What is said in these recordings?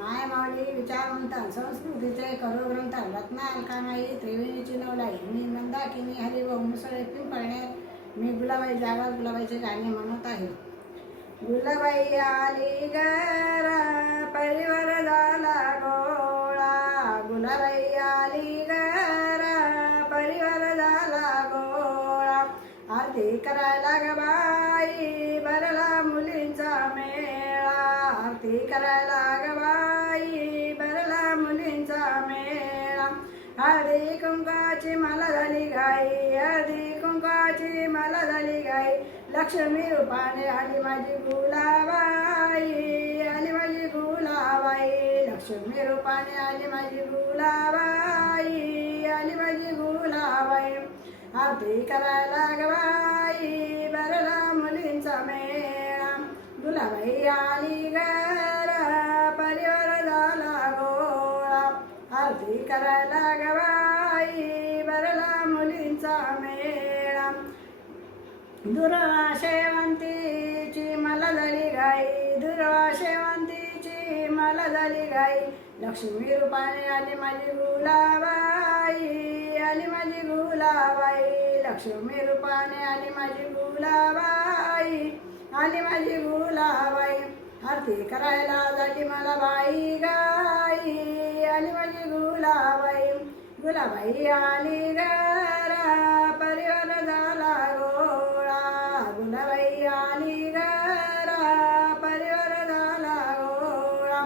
माय माऊली विचारवंत संस्कृतीचे करोग्रंथ रत्न अलकामाई त्रिवेणीची नवलाई मी मंदाकिनी हरी व मुसळे पिंपळणे मी गुलाबाई जागा गुलाबाईचे गाणे म्हणत आहे. गुलाबाई आली गरा परिवार झाला गोळा. गुलाबाई आली गरा परिवार झाला गोळा. आरती करायला ग बाई बरला मुलींचा मेळा. आरती करायला हळदी कुंकाची मला झाली गाई हळदी कुंकाची मला झाली गाई लक्ष्मी रूपाने आली माझी गुलाबाई आली माझी गुलाबाई लक्ष्मी रूपाने आली माझी गुलाबाई आली माझी गुलाबाई आरती करायला गवाई बरला करायला गवाई बरला मुलींचा मेळा. दुर्वा शेवंतीची मला झाली गाई दुर्वा शेवंतीची मला झाली गाई लक्ष्मी रूपाने आली माझी गुलाबाई आली माझी गुलाबाई. लक्ष्मी रूपाने आली माझी गुलाबाई आली माझी गुलाबाई. आरती करायला झाली मला बाई. गुलाबाई आली गरा परिवार झाला गोळा. गुलाबाई आली रा परिवार झाला गोळा.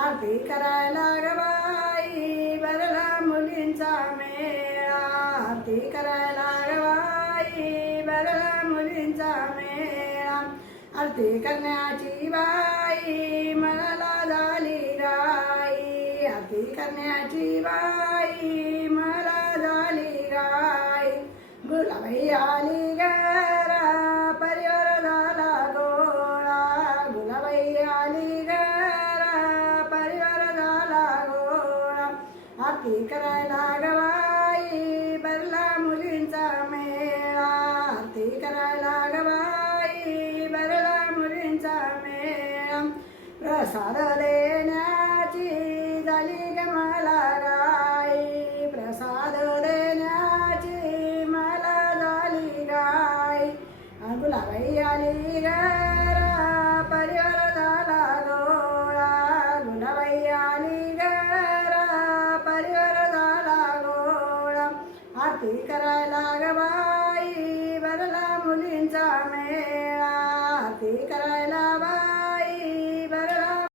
आरती करायला ग बरला मुलींचा मेळा. आरती करायला ग बाई बरला मुलींचा मेळा. आरती करण्याची बाई मनाला झाली राई. आरती करण्याची बाई आरती करायला गवाई. बरला मुलींचा मेळा. आरती करायला गवाई. बरला मुलींचा मेळा. प्रसाद देण्याची झाली ग मला गाई प्रसाद देण्याची मला झाली गाय गुलाबाई आली गरा तुम्ही करायला गबाई बदला मुलींचा मेळा. ती करायला